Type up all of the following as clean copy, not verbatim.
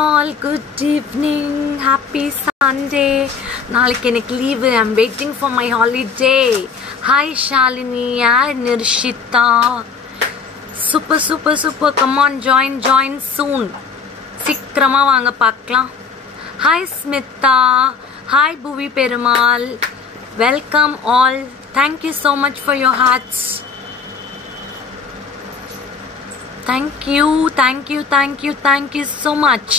all, good evening, happy Sunday. நாளைக்கு எனக்கு leave. I'm waiting for my holiday. Hi Shalini, hi Nirshita. Super. Come on, join soon. சீக்கிரமா வாங்க பார்க்கலாம். Hi Smita. Hi Bhuvi Perumal. Welcome all. Thank you so much for your hearts. Thank you so much.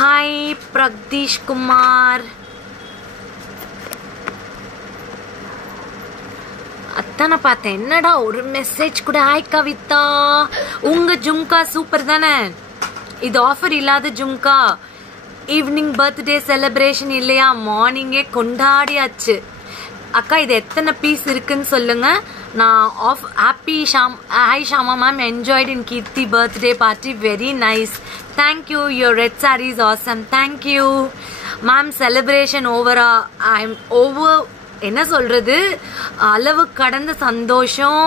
Hi Pragdish Kumar. அத்தனை பார்த்தேன், என்னடா ஒரு message கூட. Hi Kavitha, உங்க jhumka super தானே? இது ஆஃபர் இல்லாத ஜும்கா. ஈவினிங் பர்த்டே செலிப்ரேஷன் இல்லையா? மார்னிங்கே கொண்டாடியாச்சு. அக்கா இது எத்தனை பீஸ் இருக்குன்னு சொல்லுங்க. நான் of happy hi Shama ma'am, enjoyed in Keerthi birthday party, very nice. Thank you, your red sari is awesome. Thank you ma'am. Celebration ஓவரா? ஐ எம் ஓவர், என்ன சொல்றது, அளவு கடந்த சந்தோஷம்.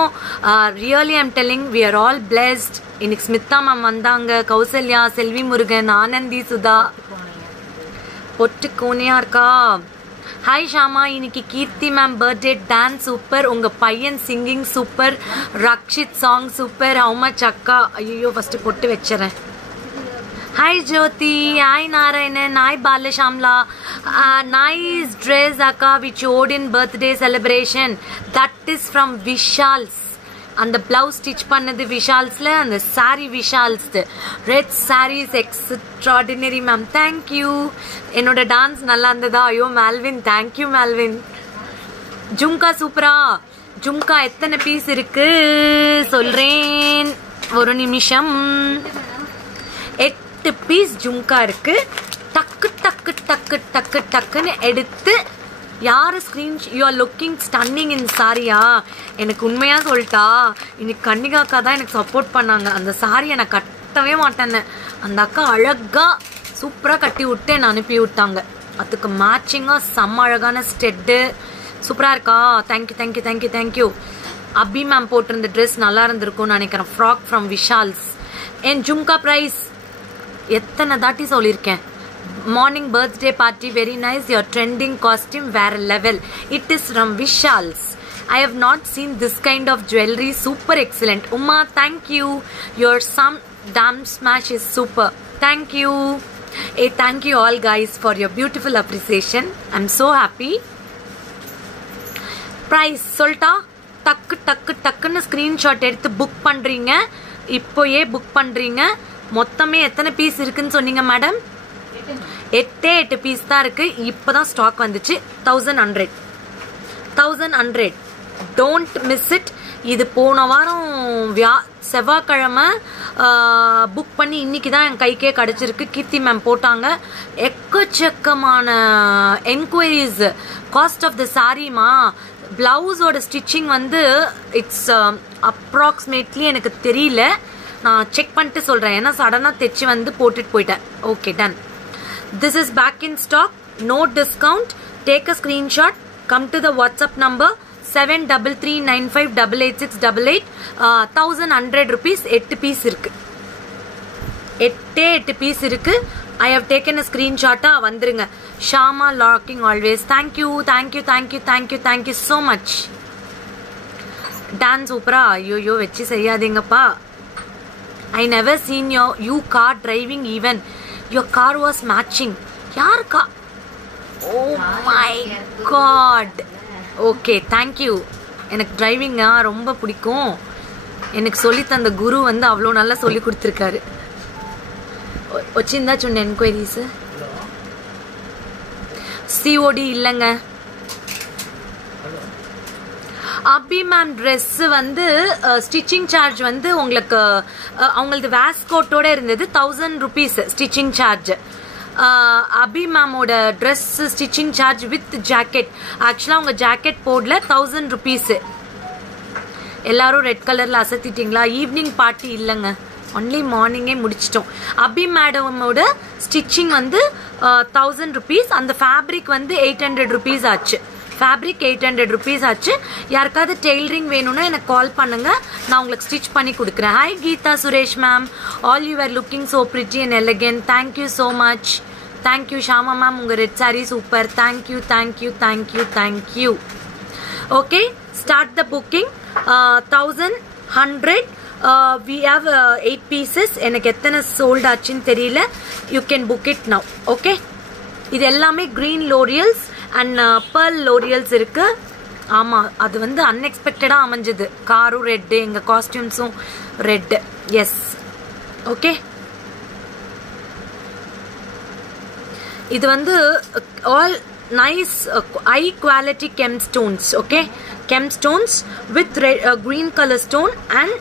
Really I'm telling, we are all blessed. இன்னைக்கு ஸ்மிதா மேம் வந்தாங்க, கௌசல்யா, செல்வி முருகன், ஆனந்தி, சுதா. பொட்டு கோனியா இருக்கா? ஹாய் ஷாமா, இன்னைக்கு Keerthi ma'am birthday, dance super, உங்க பையன் singing super, Rakshith song super. How much அக்கா? ஐயோ ஃபர்ஸ்ட் பொட்டு வச்சுறேன். Hi Jyothi, hi Narayanan, hi Balashamla. Nice dress அக்கா which wore in birthday celebration. That is from Vishal's. அந்த பிளவுஸ் ஸ்டிச் பண்ணது விஷால்ஸ்ல, அந்த sari Vishal's. Red saris extraordinary ma'am. Thank you. என்னோட டான்ஸ் நல்லா இருந்ததா? ஐயோ மேல்வின், தேங்க்யூ மேல்வின். ஜும்கா சூப்பரா? ஜும்கா எத்தனை பீஸ் இருக்கு சொல்றேன், ஒரு நிமிஷம். 8 பீஸ் ஜும்கா இருக்கு. டக்குன்னு எடுத்து யாரு screen. You are looking stunning in சாரியா? எனக்கு உண்மையா சொல்லிட்டா, இன்னைக்கு கன்னிகாக்கா தான் எனக்கு சப்போர்ட் பண்ணாங்க. அந்த சாரியை நான் கட்டவே மாட்டேன்னு, அந்த அக்கா அழகா சூப்பரா கட்டி விட்டு என்ன அனுப்பி விட்டாங்க. அதுக்கு மேட்சிங்கா செம்ம அழகான ஸ்டெட்டு சூப்பரா இருக்கா? தேங்க்யூ. அபி மேம் போட்டிருந்த ட்ரெஸ் நல்லா இருந்திருக்கும்னு நினைக்கிறேன். Frock from Vishal's. என் ஜும்கா பிரைஸ் எத்தனை தாட்டி சொல்லியிருக்கேன். Morning birthday party, very nice. Your trending costume, வேற level. It is from Vishals. I have not seen this kind of jewelry. Super excellent. Uma, thank you. Your some damn smash is super. Thank you. Hey, thank you all guys for your beautiful appreciation. I'm so happy. Price சொல்லிட்டா, டக்குன்னு screenshot எடுத்து book பண்றீங்க. இப்போயே book பண்றீங்க. மொத்தமே எத்தனை piece இருக்குன்னு சொன்னீங்க மேடம்? 8 பீஸ் தான் இருக்கு. இப்பதான் ஸ்டாக் வந்துச்சு. 1100. Don't miss it. இது போன வாரம் செவ்வாய்க்கிழமை புக் பண்ணி இன்னைக்கு தான் என் கைக்கே கிடைச்சிருக்கு. கீர்த்தி மேம் போட்டாங்க. எக்கச்சக்கமான என்கொயரிஸ். காஸ்ட் ஆஃப் த சாரிமா, பிளவுஸோட ஸ்டிச்சிங் வந்து இட்ஸ் அப்ராக்சிமேட்லி எனக்கு தெரியல, நான் செக் பண்ணிட்டு சொல்றேன். ஏன்னா சடனா தைச்சு வந்து போட்டுட்டு போயிட்டேன். Okay, done. This is back in stock. No discount. Take a screenshot. Come to the WhatsApp number 7339588688. 1100 rupees. 8 piece இருக்கு. 8 piece இருக்கு. I have taken a screenshot. வந்துருங்க. Shama locking always. Thank you so much. Dance சூப்பரா? ஐயோ வெச்சி செய்யாதீங்கப்பா. I never seen you car driving even. Your car was matching. யார் கா? Oh my god. Okay, thank you. எனக்கு driving ரொம்ப பிடிக்கும். எனக்கு சொல்லி தந்த குரு வந்து அவ்வளோ நல்லா சொல்லி கொடுத்துருக்காரு. வச்சிருந்தா சொன்ன என்கொயரிஸ். சிஓடி இல்லைங்க. அபி மேம் ட்ரெஸ் வந்து ஸ்டிச்சிங் சார்ஜ் வந்து உங்களுக்கு அவங்களது வேஸ்கோட்டோட இருந்தது. 1000 rupees ஸ்டிச்சிங் சார்ஜ். அபி மேமோட dress stitching charge with jacket. ஆக்சுவலா அவங்க ஜாக்கெட் போடல. 1000 rupees. எல்லாரும் ரெட் கலர்ல அசத்திட்டீங்களா? ஈவினிங் பார்ட்டி இல்லைங்க, ஒன்லி மார்னிங்கே முடிச்சிட்டோம். அபி மேடமோட ஸ்டிச்சிங் வந்து 1000 rupees. அந்த ஃபேப்ரிக் வந்து 800 rupees ஆச்சு. ஃபேப்ரிக் 800 rupees ஆச்சு. யாருக்காவது டெய்லரிங் வேணும்னா எனக்கு கால் பண்ணுங்க, நான் உங்களுக்கு ஸ்டிச் பண்ணி கொடுக்குறேன். Hi Geetha Suresh ma'am, all you are looking so pretty and elegant. Thank you so much. Thank you Shama ma'am, உங்கள் red sari super. Thank you thank you thank you thank you. Okay, start the booking. 1100. We have 8 pieces. எனக்கு எத்தனை சோல்ட் ஆச்சுன்னு தெரியல. You can book it now. Okay, இது எல்லாமே green லோரியல்ஸ் and pearl லோரியல்ஸ் இருக்கு. ஆமாம், அது வந்து அன்எக்ஸ்பெக்டடாக அமைஞ்சது. காரும் ரெட்டு, எங்கள் காஸ்டியூம்ஸும் ரெட்டு. S, okay. இது வந்து all nice high quality chem stones. Okay, chem stones with green color stone and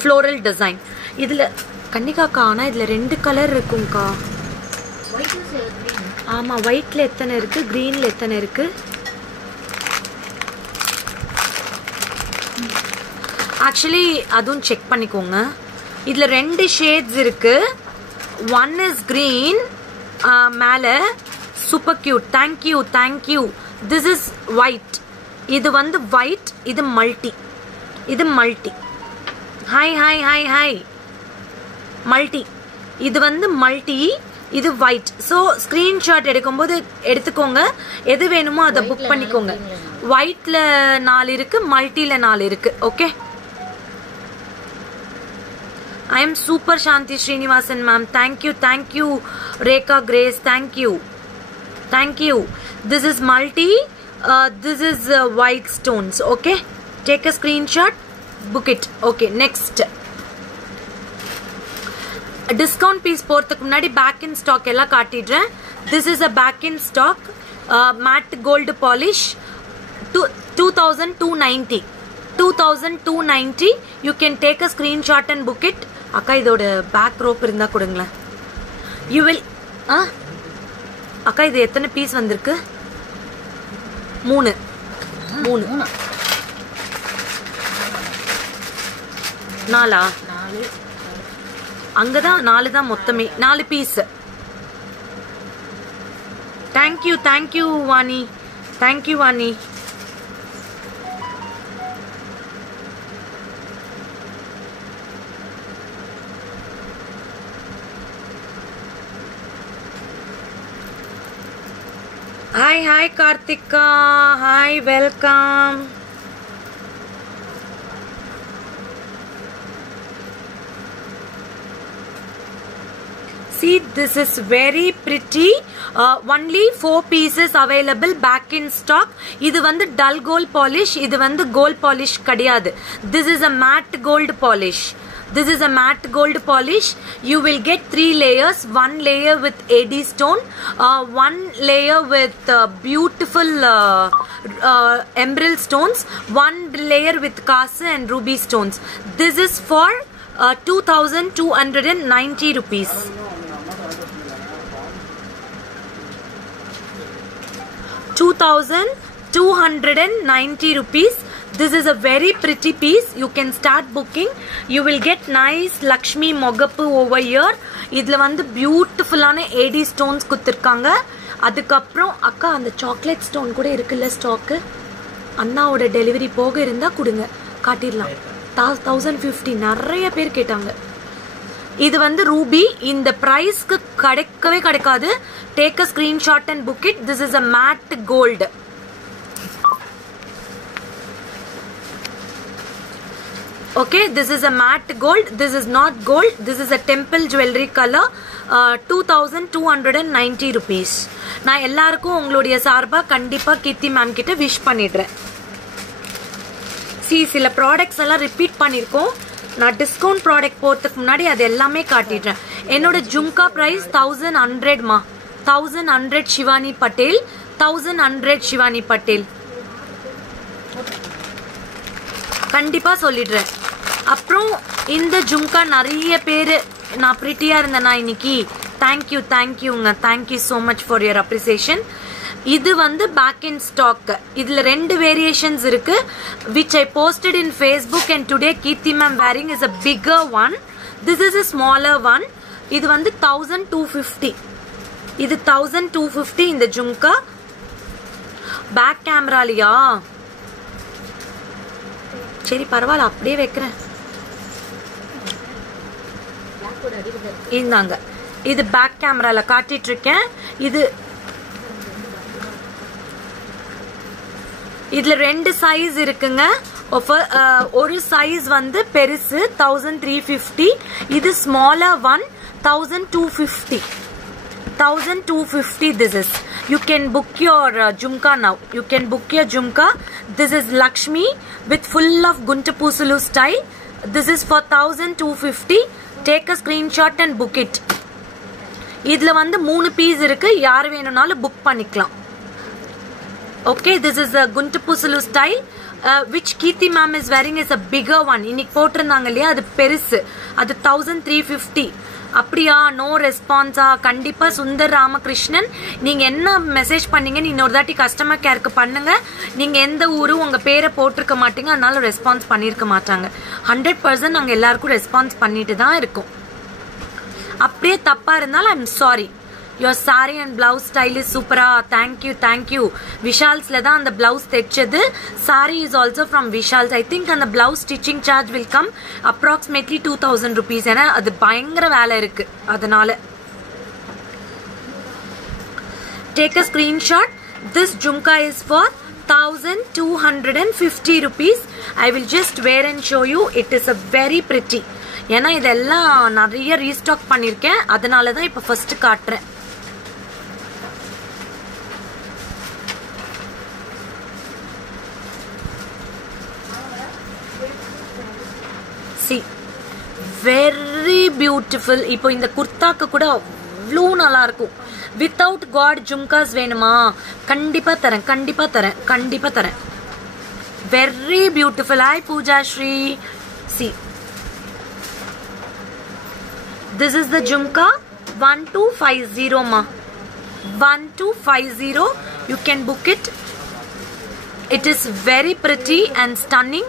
floral design. இதுல கன்னிகாக்கா, ஆனா இதுல 2 கலர் இருக்கும்க்கா. ஆமா, ஒயிட்ல எத்தனை இருக்கு, கிரீன்ல எத்தனை இருக்கு? ஆக்சுவலி அதுவும் செக் பண்ணிக்கோங்க. இதுல 2 ஷேட்ஸ் இருக்கு. ஒன் இஸ் கிரீன், மேல super cute. Thank you thank you. This is white. இது வந்து ஒயிட், இது மல்டி. இது multi. Hi hi hi hi. Multi. இது வந்து மல்டி, இது ஒயிட். ஸோ ஸ்க்ரீன்ஷாட் எடுக்கும்போது எடுத்துக்கோங்க, எது வேணுமோ அதை புக் பண்ணிக்கோங்க. ஒயிட்ல 4 இருக்கு, மல்டில 4 இருக்கு. Okay. I am super Shanti Srinivasan ma'am. Thank you, thank you Rekha Grace. Thank you. Thank you. This is multi. This is white stones. Okay, take a screenshot, book it. Okay, next discount piece போறதுக்கு முன்னாடி back in stock எல்லாம் காட்டிடுறேன். This is a back in stock matte gold polish 2290. 2290. You can take a screenshot and book it. அக்கா, இதோட back rope இருந்தா கொடுங்களேன். You will அக்கா, இது எத்தனை பீஸ் வந்திருக்கு? 3. நாலா? அங்கதான் 4 தான் மொத்தமே. 4 piece. Thank you thank you Vani. Thank you Vani. Hi, hi Karthika. Hi, welcome. See, this is very pretty. Only 4 pieces available, back in stock. இது வந்து dull gold polish, இது வந்து gold polish கிடையாது. This is a matte gold polish. This is a matte gold polish. You will get 3 layers. 1 layer with AD stone, 1 layer with beautiful emerald stones, 1 layer with kasa and ruby stones. This is for 2290 rupees. 2290 rupees. This is a very pretty piece. You can start booking. You will get nice Lakshmi Mogapu over here. இதுல வந்து பியூட்டிஃபுல்லான AD stones குத்திருக்காங்க. அதுக்கப்புறம் அக்கா, அந்த chocolate stone கூட இருக்குல்ல stock, அண்ணாவோட delivery போக இருந்தா கொடுங்க, காட்டிடலாம். 1050 நிறைய பேர் கேட்டாங்க. இது வந்து ரூபி. இந்த பிரைஸ்க்கு கிடைக்கவே கிடைக்காது. Take a screenshot and book it. This is a matte gold. Okay, this is a matte gold. This is not gold. This is a temple jewelry color. 2290 rupees. நான் எல்லாருக்கும் உங்களுடைய சார்பா கண்டிப்பா கீர்த்தி மேம் கிட்ட விஷ் பண்ணிடுறேன். சில ப்ராடக்ட்ஸ் எல்லாம் repeat பண்ணிருக்கோம். நான் டிஸ்கவுண்ட் ப்ராடக்ட் போறதுக்கு முன்னாடி அது எல்லாமே காட்டிடுறேன். என்னோட ஜும்கா பிரைஸ் 1100 மா. 1100 சிவானி பட்டேல். 1100 சிவானி பட்டேல். கண்டிப்பா சொல்லிடுறேன். அப்புறம் இந்த ஜும்கா நிறைய பேர் நான் பிரிட்டியா இருந்தேனா இன்னைக்கு. தேங்க்யூ தேங்க்யூங்க. Thank you so much for your appreciation. இது வந்து பேக் இன் ஸ்டாக். இதுல 2 வேரியேஷன்ஸ் இருக்கு, which I posted in Facebook, and today Kirti ma'am wearing is a bigger one. This is a smaller one. இது வந்து 1250. இது 1250 இந்த ஜும்கா. பேக் கேமராலியா? சரி பரவாயில்ல, அப்படியே வைக்கிறேன். இந்தாங்க, இது பேக் கேமரால காட்டிட்டு இருக்கேன். இதுல 2 சைஸ் இருக்குங்க. ஒரு சைஸ் வந்து பெருசு 1350, இது smaller one 1250. 1250 this is. You can book your jhumka now. You can book your jhumka. This is Lakshmi with full of Gunta Pusulu style. This is for 1250. Take a screenshot and book it. இதுல வந்து 3 piece இருக்கு, யார் வேணும்னாலும் book பண்ணிக்கலாம். Okay, this is a Gunta Pusulu style. Which Kirti ma'am is wearing is a bigger one. இன்னைக்கு போட்டிருந்தாங்க இல்லையா, அது பெருசு, அது 1350. அப்படியா? நோ ரெஸ்பான்ஸா? கண்டிப்பா சுந்தர் ராமகிருஷ்ணன், நீங்க என்ன மெசேஜ் பண்ணீங்கன்னு இன்னொரு தாட்டி கஸ்டமர் கேருக்கு பண்ணுங்க. நீங்க எந்த ஊரு, உங்க பேரை போட்டிருக்க மாட்டீங்க, அதனால ரெஸ்பான்ஸ் பண்ணிருக்க மாட்டாங்க. 100% நாங்க எல்லாருக்கும் ரெஸ்பான்ஸ் பண்ணிட்டு தான் இருக்கோம். அப்படியே தப்பா இருந்தாலும் I'm sorry. Your saree and blouse style is super. Thank you, thank you. Vishal's la dhaan the blouse thechadu. Saree is also from Vishal's. I think and the blouse stitching charge will come approximately 2000 rupees. Ena adu bayangara vela irukku, adanal take a screenshot. This jhumka is for 1250 rupees. I will just wear and show you. It is a very pretty. ஏன்னா இதெல்லாம் நிறைய restock பண்ணிருக்கேன், அதனால தான் இப்ப first காட்டுறேன். See, very beautiful. இப்போ இந்த குர்தாக்கு கூட அவ்வளோ நல்லா இருக்கும். வித்தவுட் காட் ஜும்காஸ் வேணுமா? கண்டிப்பா தரேன், கண்டிப்பா தரேன், கண்டிப்பா தரேன். Very beautiful. Hi Pooja Sri. See, this is the jhumka 1250 ma. 1250. You can book it. It is very pretty and stunning.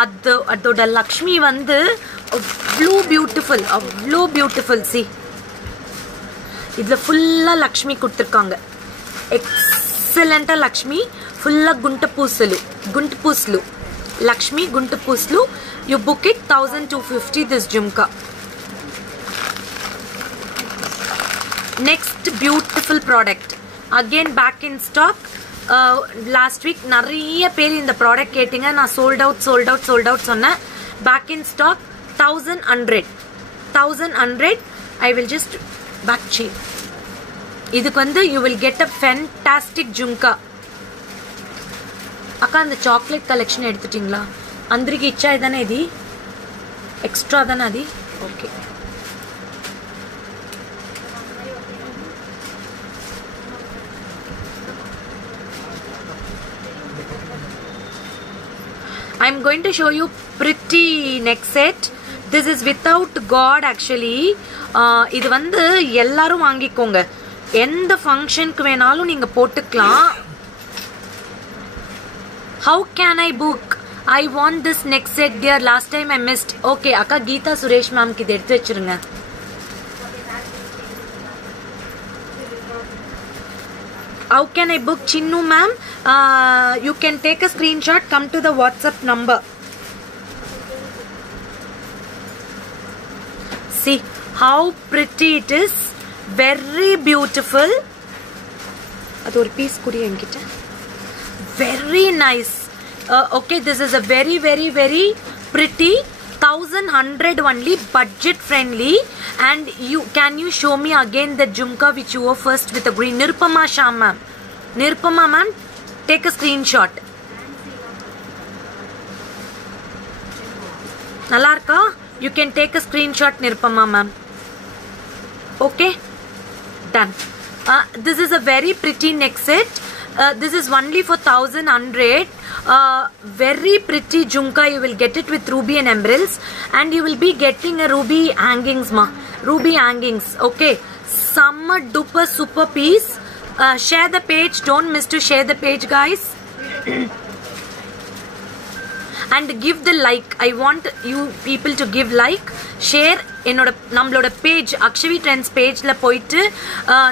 Adoda Lakshmi vandu blue beautiful, blue beautiful. See, idla fulla Lakshmi kuduthirukanga. Excellent Lakshmi, fulla Gunta Puslu. Lakshmi Gunta Puslu. You book it 1250 this jhumka. Next beautiful product, again back in stock. Last week நிறைய பேர் இந்த product கேட்டிங்க, நான் sold out சொன்னேன். Back in stock 1100. I will just back chain. இதுக்கு வந்து you will get a fantastic jhumka. அக்கா அந்த சாக்லேட் கலெக்ஷன் எடுத்துட்டீங்களா? అందరికి ఇచ్చా ఇదనే, ఇది ఎక్స్ట్రా దన అది. Okay, I'm going to show you pretty neck set. This is without God actually. இது வந்து எல்லாரும் வாங்கிக்கோங்க, எந்த ஃபங்க்ஷனுக்கு வேணாலும் நீங்க போட்டுக்கலாம். How can I book? I want this neck set dear. Last time I missed. Okay, akka Geeta Suresh ma'am ki eduthu vechirunga. How can I book Chinnu ma'am? You can take a screenshot, come to the WhatsApp number. See how pretty it is. Very beautiful. Adu or piece kudi enkita. Very nice. Okay, this is a very pretty 1100 only, budget friendly. And can you show me again the jhumka which you wore first with the green? Nirupama Shah ma'am. Nirupama ma'am, take a screenshot. Nalla irukka? You can take a screenshot Nirupama ma'am. Okay, done. This is a very pretty neck set. This is only for 1100. Very pretty jhumka. You will get it with ruby and emeralds, and you will be getting a ruby hangings ma. Ruby hangings. Okay, summer duper super piece. Share the page. Don't miss to share the page, guys. And give the like. I want you people to give like, share. என்னோட நம்மளோட page Akshavi trends பேஜ்ல போயிட்டு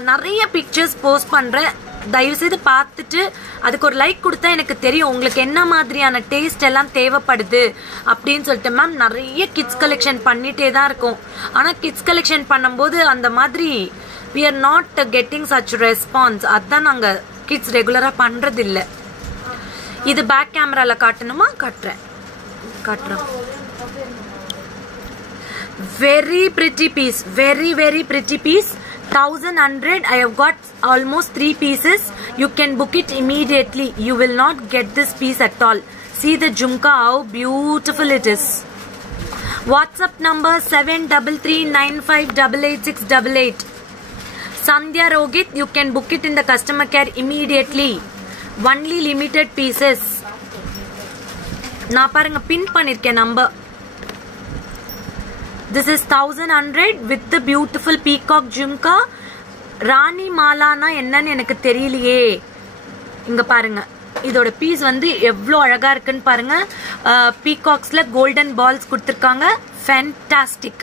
நிறைய pictures post பண்றேன். தயவு செய்து பார்த்துட்டு அதுக்கு ஒரு லைக் கொடுத்தா எனக்கு தெரியும் உங்களுக்கு என்ன மாதிரியான டேஸ்ட் எல்லாம் தேவைப்படுது அப்படின்னு சொல்லிட்டு. மேம் நிறைய கிட்ஸ் கலெக்ஷன் பண்ணிட்டே தான் இருக்கும். ஆனால் கிட்ஸ் கலெக்ஷன் பண்ணும்போது அந்த மாதிரி we are not getting such response. அதான் நாங்கள் கிட்ஸ் ரெகுலராக பண்ணுறது இல்லை. இது பேக் கேமராவில் காட்டணுமா? காட்டுறேன். Very pretty piece. Very very pretty piece. 1100. I have got almost 3 pieces. You can book it immediately. You will not get this piece at all. See the jhumka, how beautiful it is. WhatsApp number 7339588688. Sandhya Rogit, you can book it in the customer care immediately. Only limited pieces. நான் பாருங்க பின் பண்ணிருக்கேன் number. This is 1100 with the beautiful peacock jhumka. ராணி மாலானா என்னன்னு எனக்கு தெரியலையே. இங்க பாருங்க இதோட piece வந்து எவ்வளோ அழகா இருக்குன்னு பாருங்க. பீகாக்ஸ்ல கோல்டன் பால்ஸ் கொடுத்துருக்காங்க. ஃபேண்டாஸ்டிக்.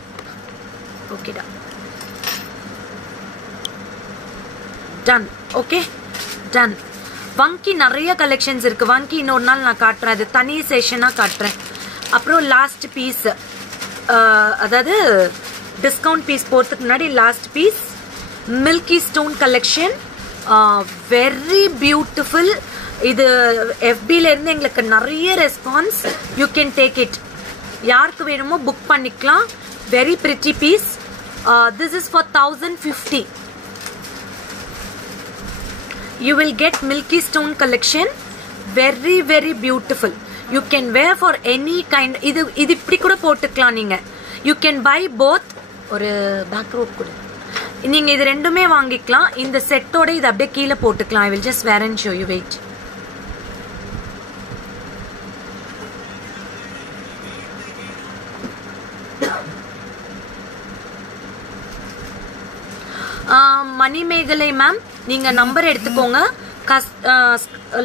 ஓகேடா, டன். Okay done. வங்கி நிறைய கலெக்ஷன்ஸ் இருக்கு. வங்கி இன்னொரு நாள் நான் காட்டுறேன், அது தனி செஷனா காட்டுறேன். அப்புறம் லாஸ்ட் பீஸ், அதாவது டிஸ்கவுண்ட் பீஸ் போறதுக்கு முன்னாடி last piece milky stone collection. Very beautiful. இது FBல இருந்து எங்களுக்கு நிறைய response. You can take it. யாருக்கு வேணுமோ புக் பண்ணிக்கலாம். Very pretty piece. This is for 1050. You will get Milky Stone collection. Very very beautiful. You can wear for any kind. இது இப்படி கூட போட்டுக்கலாம் நீங்க. You can buy both. ஒரு back rope கூட நீங்க இது ரெண்டுமே வாங்கிக்கலாம். இந்த செட்டோட இது அப்படியே கீழே போட்டுக்கலாம். I will just wear and show you. Wait. Manimekalai ma'am, நீங்க நம்பர் எடுத்துக்கோங்க.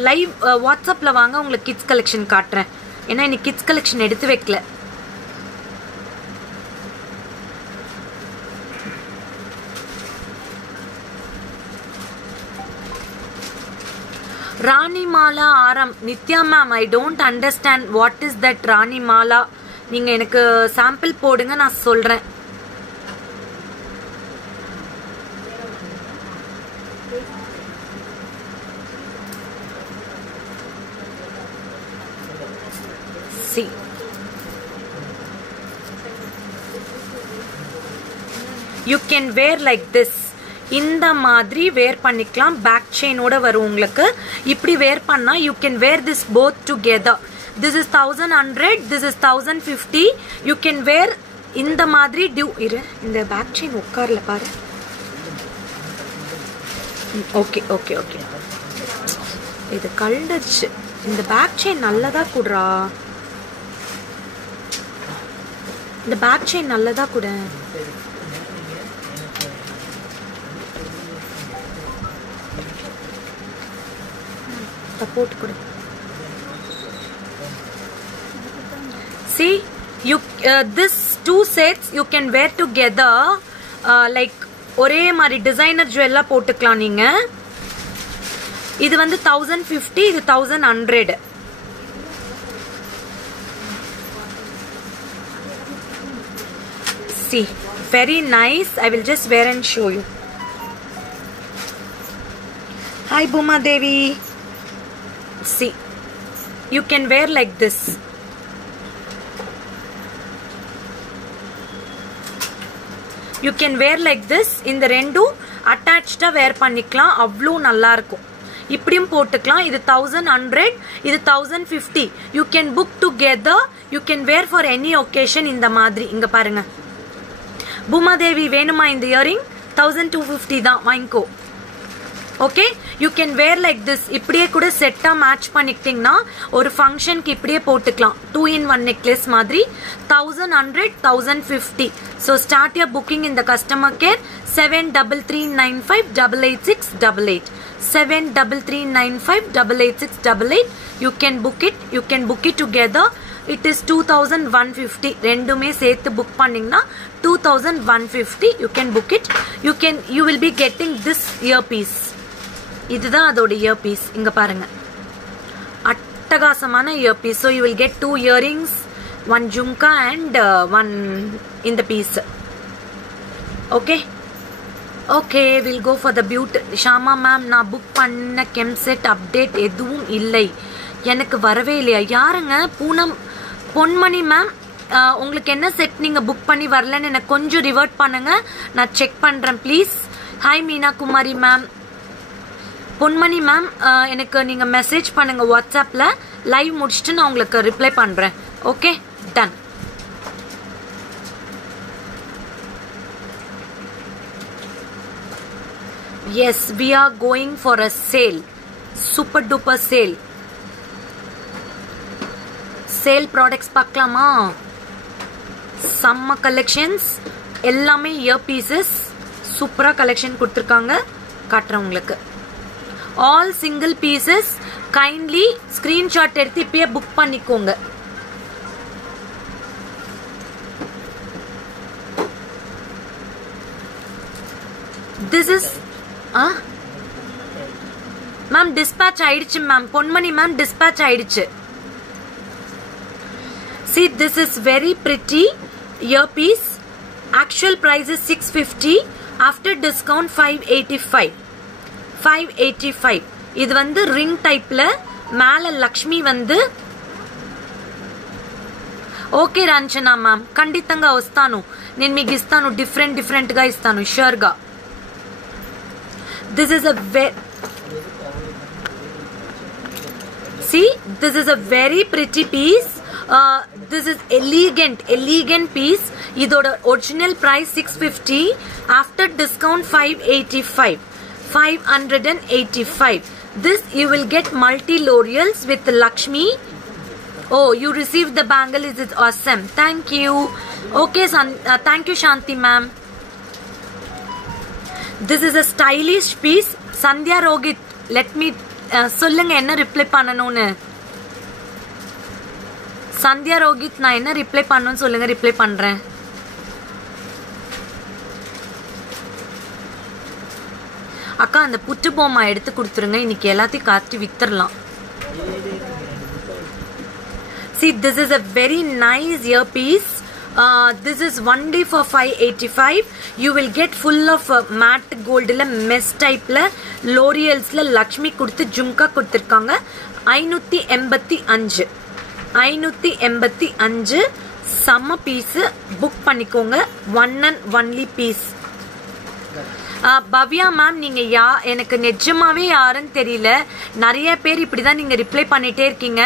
லைவ் வாட்ஸ்அப்ல வாங்க, உங்களுக்கு கிட்ஸ் கலெக்ஷன் காட்டுறேன். ஏன்னா இன்னைக்கு கிட்ஸ் கலெக்ஷன் எடுத்து வைக்கல. ராணி மாலா ஆரம். Nithya ma'am, I don't understand what is that ராணி மாலா. நீங்க எனக்கு சாம்பிள் போடுங்க, நான் சொல்றேன். See, you can wear like this. இந்த மாதிரி வேர் பண்ணிக்கலாம். பேக் செயினோட வரும் உங்களுக்கு. இப்படி வேர் பண்ணா you can wear this both together. This is 1100. This is 1050. You can wear இந்த மாதிரி இரு. இந்த பேக் செயின் உட்கார்ல பாரு. Okay okay okay. இது கழண்டுச்சு. இந்த பேக் செயின் நல்லதா கூடா. இந்த பேக் செயின் நல்லதா கூட. சப்போர்ட் கூட. See, you this two sets you can wear together. Like ஒரே மாதிரி டிசைனர் ஜுவல்லா போட்டுக்கலாம் நீங்க. இது வந்து 1050, இது 1100. See, very nice. I will just wear and show you. Hi Bhuma Devi. See, you can wear like this. You can wear like this. இந்த ரெண்டும் அட்டாச்டா wear பண்ணிக்கலாம். அவ்வளோ நல்லா இருக்கும். இப்படியும் போட்டுக்கலாம். இது 1100, இது 1050. You can book together. You can wear for any occasion. இந்த மாதிரி இங்க பாருங்க. பூமா தேவி வேணுமா இந்த இயரிங்? 1250 தான், வாங்கிக்கோ. Okay, you can wear like this. இப்படியே கூட செட்டா மேட்ச் பண்ணிக்கிட்டீங்கன்னா ஒரு ஃபங்க்ஷனுக்கு இப்படியே போட்டுக்கலாம். 2-in-1 நெக்லஸ் மாதிரி. 1100, 1050. So start your booking in the customer care. 7339588688. 7339588688. You can book it. You can book it together. It is 2150. ரெண்டுமே சேர்த்து புக் பண்ணீங்கன்னா 2150. You can book it. You will be getting this earpiece. இதுதான் அதோட year piece. இங்க பாருங்க, அட்டகாசமான ear piece. So you will get 2 earrings, 1 jhumka அண்ட் 1 இந்த piece. Okay okay, will go for the beaut. Shama ma'am, நான் புக் பண்ண கெம்செட் அப்டேட் எதுவும் இல்லை, எனக்கு வரவே இல்லையா? யாருங்க? பொன்மணி மேம், உங்களுக்கு என்ன செட் நீங்க புக் பண்ணி வரலன்னு எனக்கு கொஞ்சம் ரிவர்ட் பண்ணுங்க, நான் செக் பண்றேன் please. Hi Meena Kumari ma'am. Ponmani ma'am, எனக்கு நீங்க மெசேஜ் பண்ணுங்க வாட்ஸ்அப்ல, லைவ் முடிச்சுட்டு நான் உங்களுக்கு ரிப்ளை பண்றேன். Okay, done. Yes, we are going for a sale, super duper sale. Sale products பார்க்கலாமா? சம்ம கலெக்ஷன்ஸ், எல்லாமே இயர் பீசஸ், சூப்பரா கலெக்ஷன் கொடுத்துருக்காங்க, காட்டுறேன் உங்களுக்கு. All single pieces. Kindly screenshot எடுத்து இப்பயே புக் பண்ணிக்கோங்க. This is மேம் டிஸ்பேட்ச் ஆயிடுச்சு மேம். பொன்மணி மேம், டிஸ்பேட்ச் ஆயிடுச்சு. See, this is very pretty earpiece. Actual price is 650. After discount 585. 585. இது வந்து ரிங் டைப்ல, மேல லக்ஷ்மி வந்து. ఓకే రంచనా మ్యామ్, ఖండితంగా వస్తాను. నేను మీకు ఇస్తాను, డిఫరెంట్ గా ఇస్తాను, షూర్ గా. This is a this is a very pretty piece. This is elegant piece. இதோட original price 650. After discount 585. 585. This you will get multi L'Oreals with Lakshmi. Oh, you received the bangle. Is it awesome? Thank you. Okay, thank you Shanti ma'am. This is a stylish piece. Sandhya Rogit, let me சொல்லுங்க என்ன reply பண்ணணும்னு. சந்தியா ரோகித், நான் என்ன reply பண்ணணும்னு சொல்லுங்க, reply பண்றேன். அக்கா அந்த புட்டு பொம்மை எடுத்து கொடுத்துருங்க, இன்னைக்கு எல்லாத்தையும் காட்டி வித்துறலாம். See, this is a very nice earpiece. This is only for 585. You will get full of matte gold la mesh type la L'Oreals la Lakshmi கொடுத்து ஜும்கா கொடுத்திருக்காங்க. 585. 585 சம பீஸ். புக் பண்ணிக்கோங்க. One and only piece. Bhavya ma'am, நீங்க எனக்கு நிஜமாவே யாருன்னு தெரியல. நிறைய பேர் இப்படிதான் நீங்க ரிப்ளை பண்ணிட்டே இருக்கீங்க.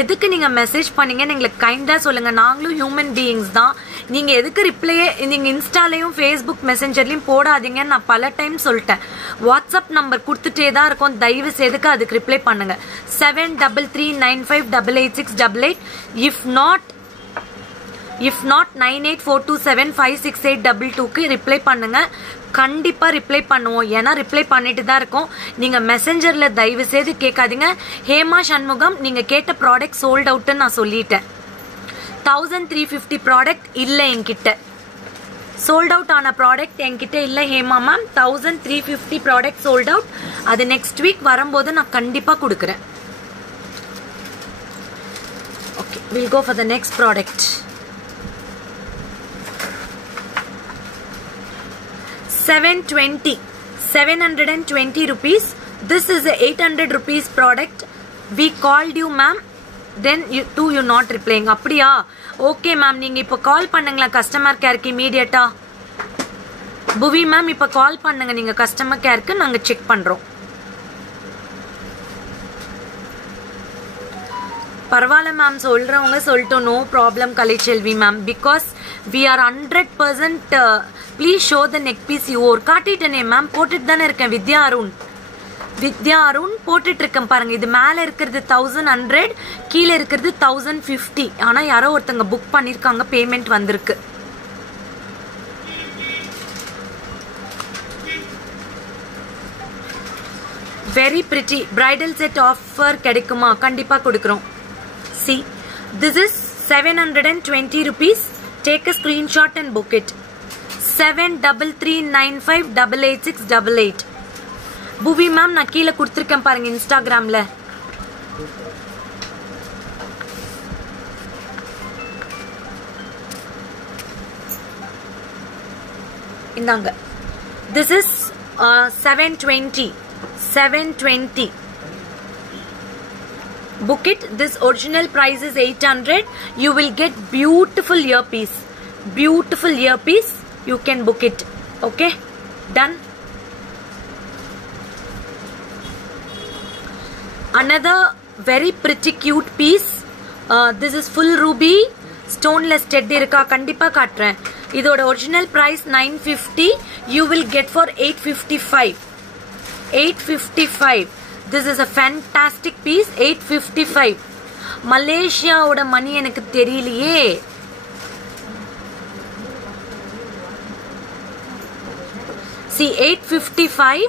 எதுக்கு நீங்க மெசேஜ் பண்ணீங்கன்னு எங்களுக்கு கைண்டா சொல்லுங்க. நாங்களும் ஹியூமன் பீயிங்ஸ் தான். நீங்க எதுக்கு ரிப்ளையே நீங்க இன்ஸ்டாலையும் ஃபேஸ்புக் மெசஞ்சர்லயும் போடாதீங்கன்னு நான் பல டைம் சொல்லிட்டேன். வாட்ஸ்அப் நம்பர் கொடுத்துட்டே தான் இருக்கோம், தயவு செய்துக்கு அதுக்கு ரிப்ளை பண்ணுங்க. 7339588688. இஃப் நாட் 9842756822க்கு ரிப்ளை பண்ணுங்க. கண்டிப்பா ரிப்ளை பண்ணுவோம். ஏன்னா ரிப்ளை பண்ணிட்டு தான் இருக்கோம். நீங்க மெசஞ்சர்ல தயவு செய்து கேட்காதீங்க. ஹேமா சண்முகம், நீங்க கேட்ட ப்ராடக்ட் சோல்ட் அவுட்னு நான் சொல்லிட்டேன். 1350 ப்ராடக்ட் இல்ல என்கிட்ட. சோல்ட் அவுட் ஆன ப்ராடக்ட் என்கிட்ட இல்ல Hema ma'am. 1350 product sold out. அது நெக்ஸ்ட் வீக் வரும்போது நான் கண்டிப்பா கொடுக்குறேன். Okay, will go for the next product. 720 rupees. This is a 800 rupees product. We called you ma'am, then you not replying. அப்படியா? ஓகே மேம், நீங்க இப்ப கால் பண்ணுங்களா கஸ்டமர் கேருக்கு இமீடியட்டா. புவி மேம், இப்ப கால் பண்ணுங்க நீங்க கஸ்டமர் கேருக்கு, நாங்க செக் பண்றோம். பரவாயில்ல மேம், சொல்றவங்க சொல்லிட்டோம், no problem Kalaiselvi ma'am. Because we are 100%. Please show the neck piece your. காட்டிட்டேனே மேம், போட்டுட்டு தானே இருக்கேன். வித்யா அருண் போட்டுட்டு இருக்கேன் பாருங்க. இது மேல இருக்கிறது 1100, கீழே இருக்கிறது 1050. ஆனா யாரோ ஒருத்தங்க புக் பண்ணிருக்காங்க, பேமெண்ட் வந்திருக்கு. Very pretty. Bridal set offer கிடைக்குமா? கண்டிப்பா கொடுக்குறோம். See, this is 720 rupees. Take a screenshot and book it. 7339588688. புவி மேம் நான் கீழே கொடுத்துருக்கேன் பாருங்க இன்ஸ்டாகிராம்ல. இந்தாங்க. This is 720. Book it. This original price is 800. You will get beautiful earpiece. Beautiful earpiece. You can book it. Okay? Done. Another very pretty cute piece. This is full ruby. Stoneless stud irukka. Kandipa kaatren. Idoda original price 950. You will get for 855. 855. This is a fantastic piece. 855. Malaysia oda money enakku theriyaliye. See, 855.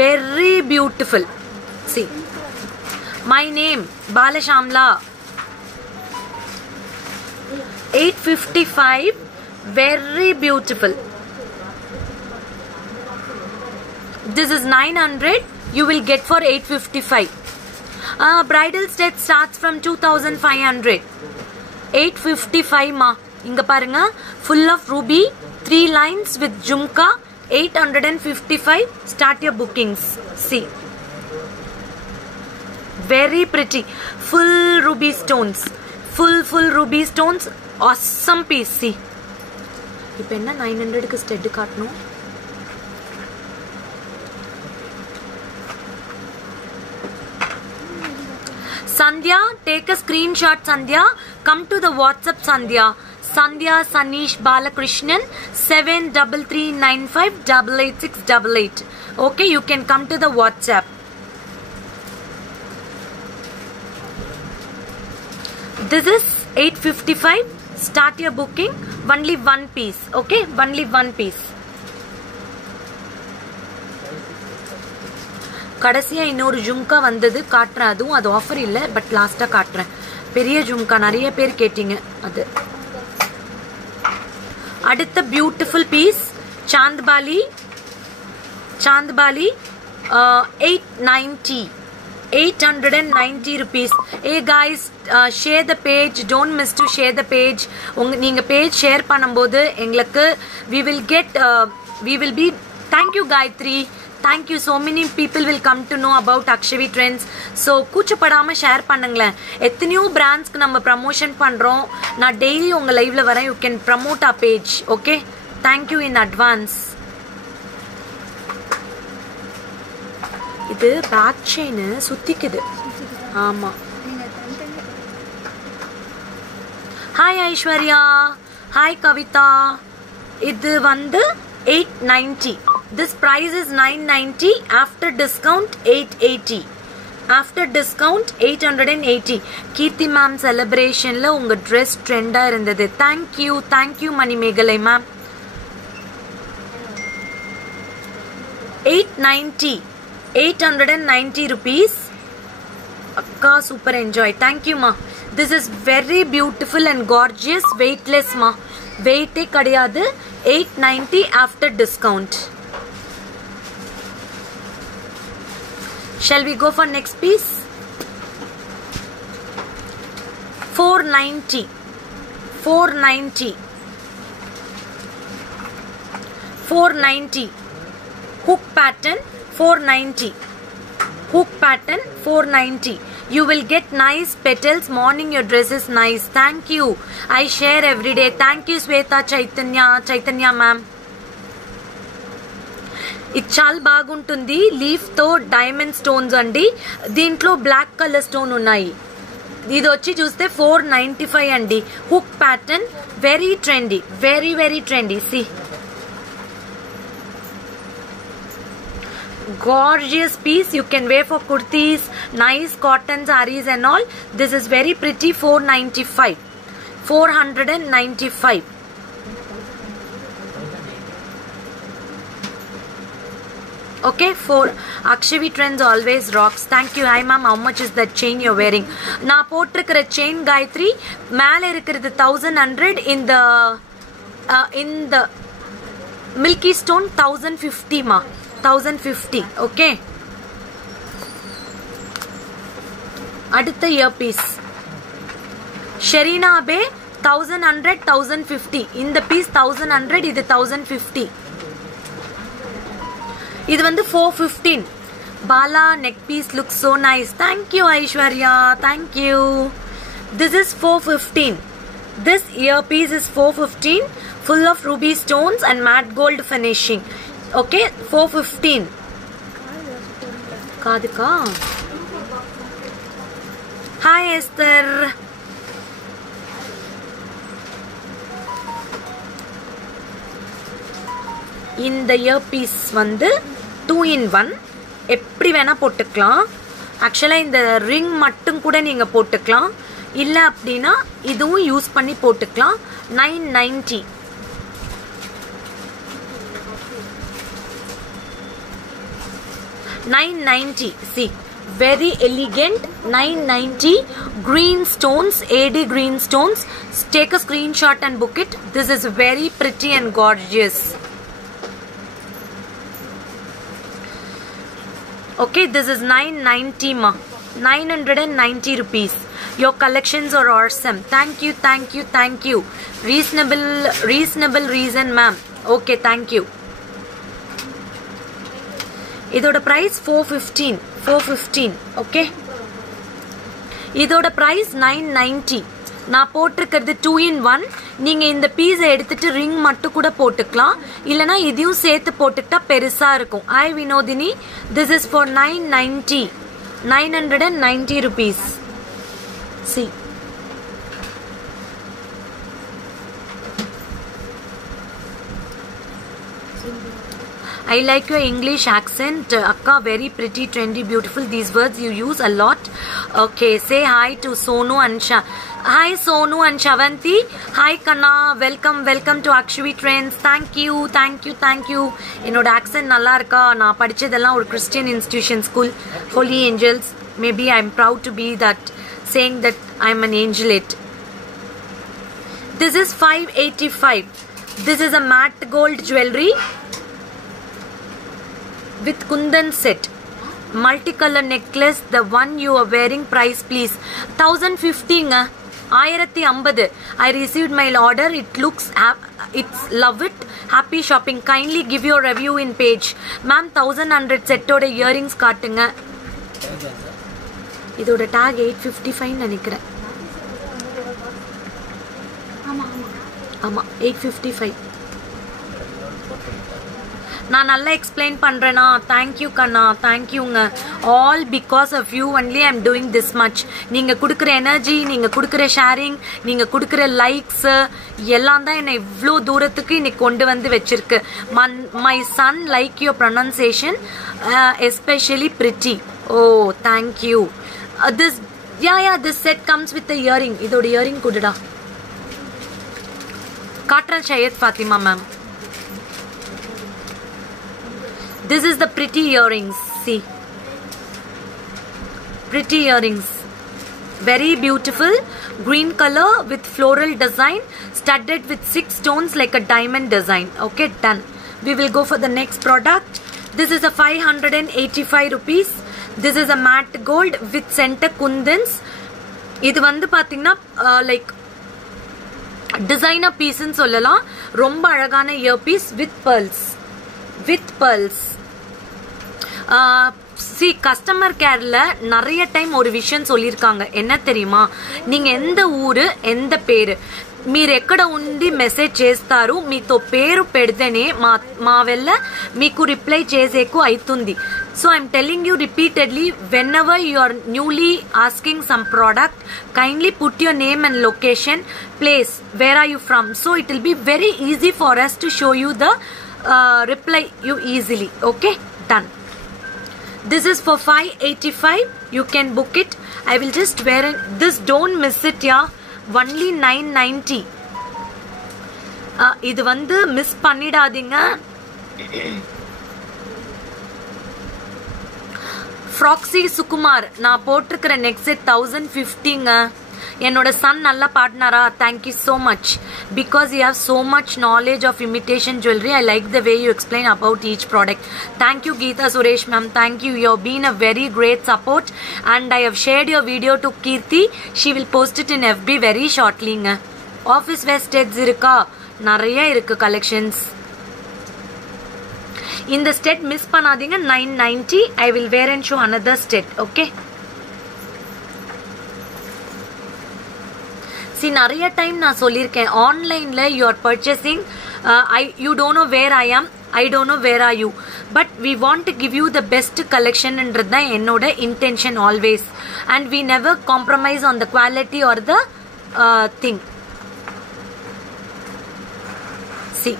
Very beautiful. See. My name Balashamla. 855. Very beautiful. This is 900. You will get for 855. Bridal set starts from 2500. 855 ma. Inga parunga. Full of ruby. 3 lines with jhumka. 855. Start your bookings. See. Very pretty. Full ruby stones. Full ruby stones. Awesome piece. See. இப்போ என்ன 900 க்கு stud காட்டணும். Sandhya, take a screenshot. Sandhya, come to the WhatsApp. Sandhya Sanish Balakrishnan 73395888688. Okay, you can come to the WhatsApp. This is 855. Start your booking. Only one piece. Okay, only one piece. கடைசியா இன்னொரு ஜும்கா வந்தது காட்டுறேன். அதுவும் அது offer இல்லை, but லாஸ்டா காட்டுறேன். பெரிய ஜும்கா நிறைய பேர் கேட்டீங்க. அது அடுத்த beautiful piece Chandbali 890 rupees. Hey guys, share the page. Don't miss to share the page. நீங்க page share பண்ணும்போது எங்களுக்கு we will be. Thank you Gayatri. Thank you. So many people will come to know about Akshavi Trends. So கூச்சப்படாம share பண்ணுங்களேன். எத்தனையோ பிராண்ட்ஸ்க்கு நம்ம promotion பண்றோம். நான் daily உங்க லைவ்ல வரேன். You can promote our page. Okay? Thank you in advance. இது பேக் செயின் சுத்திக்குது. ஆமா. ஹாய் ஐஸ்வர்யா. ஹாய் கவிதா. இது வந்து 890. This price is 990. After discount 880. After discount 880. Kirti ma'am celebrationல உங்க dress trend-ஆ இருந்தது. Thank you Manimegalai ma'am. 890 rupees. Akka super enjoy. Thank you ma. This is very beautiful and gorgeous. Weightless ma. Weight e kadiyadu. 890 after discount. Shall we go for next piece? 490. 490. Hook pattern 490. Hook pattern 490. You will get nice petals. Morning your dress is nice. Thank you. I share every day. Thank you Sweta Chaitanya ma'am. ఇది చాలా బాగుంటుంది. Leaf తో diamond stones అండి. దీంట్లో black colour stone ఉన్నాయి. ఇది వచ్చి చూస్తే 495 అండి. Hook pattern very trendy. Very trendy. See gorgeous piece. You can wear for kurtis, nice cotton sarees and all. This is very pretty. 495. 495. Okay, for Akshavi Trends always rocks. Thank you. Hi ma'am, how much is that chain you're wearing? Na potrikra chain Gayatri மேல இருக்கிறது 1100. in the Milky Stone 1050 ma. 1050. Okay, அடுத்த earpiece Sherina பே 1100 1050. இந்த piece 1100, இது 1050. இது வந்து 415. Bala neck piece looks so nice. Thank you Aishwarya, thank you. This is 415. This earpiece is 415, full of ruby stones and matte gold finishing. Okay, 415. Kadika. Hi Esther. இந்த earpiece வந்து 2 in 1. எப்படி வேணா போட்டுக்கலாம். ஆக்சுவலா இந்த ரிங் மட்டும் கூட நீங்க போட்டுக்கலாம், இல்ல அப்படின்னா இதுவும் யூஸ் பண்ணி போட்டுக்கலாம். 990. See, very elegant. 990. Green stones, AD green stones. Take a screenshot and book it. This is very pretty and gorgeous. Okay, this is 990 ma. 990 rupees. Your collections are awesome. Thank you, thank you, thank you. Reasonable reason ma'am. Okay, thank you. இதோட price 415. Okay, இதோட price 990. நான் போட்டிருக்கிறது 2 in 1. நீங்க இந்த பீஸை எடுத்துட்டு ring மட்டும் கூட போட்டுக்கலாம், இல்லனா இதையும் சேர்த்து போட்டுட்டா பெருசா இருக்கும். Hi Vinodini, this is for 990. 990 rupees. See, I like your English accent, Akka. Very pretty, trendy, beautiful. These words you use a lot. Okay, say hi to Sonu and Hi Sonu and Shavanti. Hi Kanna. Welcome to Akshvi Trends. Thank you. என்னோட accent நல்லா இருக்கா? நான் படிச்சதெல்லாம் ஒரு Christian institution school, Holy Angels. Maybe I'm proud to be that, saying that I'm an angelate. This is 585. This is a matte gold jewelry with kundan set, multicolor necklace. The one you are wearing, price please. 1050 nga. 1050. I received my order. It looks, it's love it. Happy shopping. Kindly give your review in page. Ma'am, 1100 set oda earrings காட்டுங்க. இதோட tag 855 நினைக்கிறேன். ஆமா 855. நான் நல்லா explain பண்றேனா? Thank you கண்ணா, தேங்க்யூங்க. All because of you only I am doing this much. நீங்க கொடுக்குற எனர்ஜி, நீங்க கொடுக்குற ஷேரிங், நீங்க கொடுக்குற லைக்ஸ் எல்லாம் தான் என்னை இவ்வளோ தூரத்துக்கு இன்னைக்கு கொண்டு வந்து வச்சிருக்கு. My son like your pronunciation, especially pretty. Oh thank you. This this set comes with earring. இதோட இயரிங் கொடுடா. காட்ரன் Syed Fathima ma'am. This is the pretty earrings. See, pretty earrings, very beautiful, green color with floral design, studded with 6 stones like a diamond design. Okay, done. We will go for the next product. This is a 585 rupees. This is a matte gold with center kundans. இது வந்து பாத்தீங்கன்னா like designer piece ன்னு சொல்லலாம். ரொம்ப அழகான earpiece with pearls. Customer கேர்ல நிறைய time ஒரு விஷயம் சொல்லியிருக்காங்க. என்ன தெரியுமா? நீங்க எந்த ஊரு, எந்த పేరు, మీరు ఎక్కడ ఉండి మెసేజ్ చేస్తారు, మీతో పేరు పెడితేనే మా వల్ల మీకు రిప్లై చేసేకు అవుతుంది. So I'm telling you repeatedly, whenever you are newly asking some product, kindly put your name and location, place, where are you from, so it will be very easy for us to show you the reply you easily. Okay, done. This is for 585. You can book it. I will just wear it. This, don't miss it, yeah. Only 990. இது வந்து miss பண்ணிடாதீங்க. ஃப்ராக்ஸி சுகுமார், நான் போட்டிருக்கிற neck set 1050ங்க. என்னோட Sun நல்லா பாடினாரா? Thank you so much because you have so much knowledge of imitation jewelry. I like the way you explain about each product. Thank you Geeta Suresh ma'am. Thank you. You have been a very great support and I have shared your video to Kirti. She will post it in FB very shortly. Office wear sets இருக்கா? நிறைய இருக்கு collections. இந்த stud miss பண்ணாதீங்க. 990. I will wear and show another stet. Okay. See, நிறைய time நான் சொல்லியிருக்கேன் ஆன்லைன்ல you are purchasing. You don't know where I am. I don't know where are you. But we want to give you the best collection என்றது தான் என்னோட intention always. And we never compromise on the quality or the thing. See,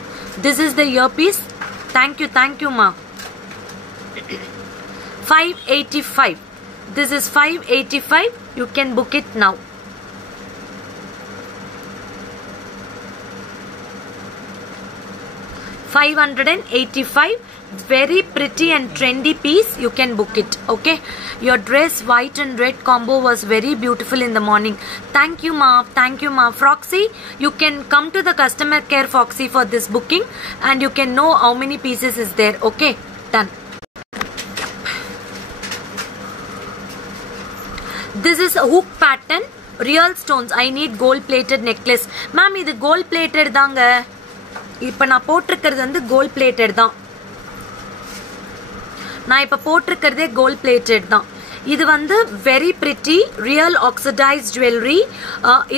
this is the earpiece. Thank you ma. 585. This is 585. You can book it now. $585. Very pretty and trendy piece. You can book it. Okay. Your dress white and red combo was very beautiful in the morning. Thank you ma. Thank you ma. Foxy, you can come to the customer care Foxy for this booking and you can know how many pieces is there. Okay. Done. This is a hook pattern. Real stones. I need gold plated necklace. Ma'am, இது gold plated தாங்க. இப்ப நான் போட்டிருக்கிறது வந்து gold plated தான். நான் இப்ப போட்டிருக்கிறதே gold plated தான். இது வந்து very pretty real oxidized jewelry.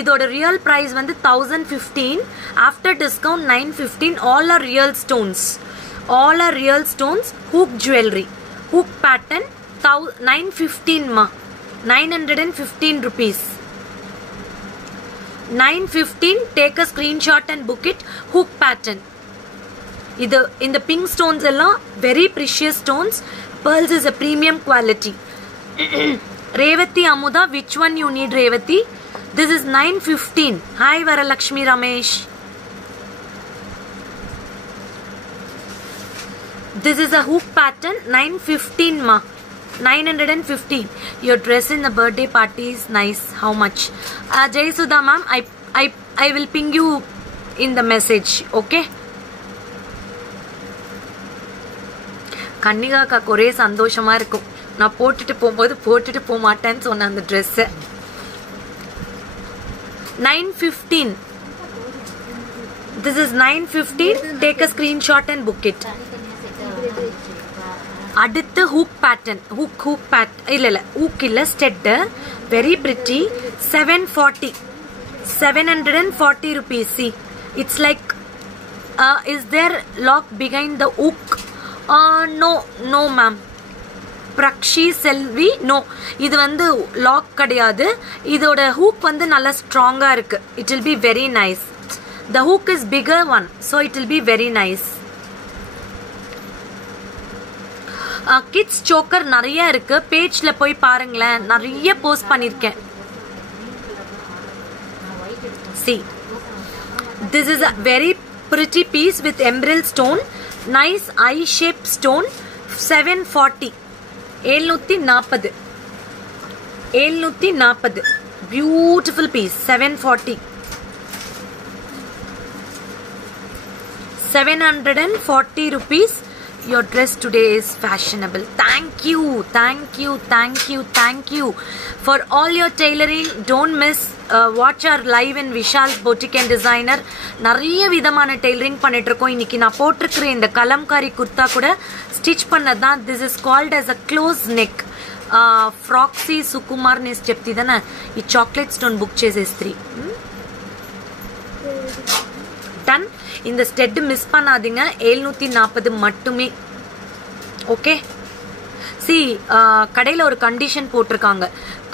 இதோட real price வந்து 1015. After discount 915. All are real stones. All are real stones. Hook jewelry. Hook pattern 915 ma. 915 rupees. 915. Take a screenshot and book it. Hook pattern. இது இந்த pink stones எல்லாம் very precious stones. Pearls is a premium quality. Revati Amuda, which one you need Revati? This is 915. Hi Varalakshmi Ramesh. This is a hook pattern 915 ma. 915. Your dress in the birthday party is nice. How much? Jai Sudha ma'am, I will ping you in the message. Okay. கன்னிகாக்கா ஒரே சந்தோஷமா இருக்கும். நான் போட்டுட்டு போகும்போது போட்டுட்டு போக மாட்டேன்னு சொன்ன அந்த dress. 915. This is 915. Take a screenshot and book it. அடுத்து hook pattern. Hook pattern. இல்ல hook இல்ல stud. Very pretty. 740. 740 rupees. See, it's like is there lock behind the hook? No ma'am. Prakshi Selvi, no. இது வந்து lock கிடையாது. இதோட hook வந்து நல்ல ஸ்ட்ராங்கா இருக்கு. It will be very nice. The hook is bigger one, so it will be very nice. Kids choker நிறைய இருக்கு. பேஜ்ல போய் பாருங்களேன். நிறைய போஸ்ட் பண்ணிருக்கேன். See, this is a very pretty piece with emerald stone. Nice eye shape stone. 740. 740. Beautiful piece. 740. 740 rupees. Your dress today is fashionable. Thank you for all your tailoring. Don't miss watch our live in Vishal's Boutique and Designer. நிறைய விதமான tailoring பண்ணிட்டு இருக்கோம். இன்னைக்கு நான் போட்டிருக்கிற இந்த கலம்காரி குர்தா கூட stitch பண்ணதான். This is called as a close neck. Froxy Sukumar ne చెప్తిదన ఈ చాక్లెట్ స్టోన్ బుక్ చేసేస్త్రీ. Done. இந்த ஸ்டெட் மிஸ் பண்ணாதீங்க. 740 மட்டுமே. ஓகே. சி கடையில் ஒரு கண்டிஷன் போட்டிருக்காங்க.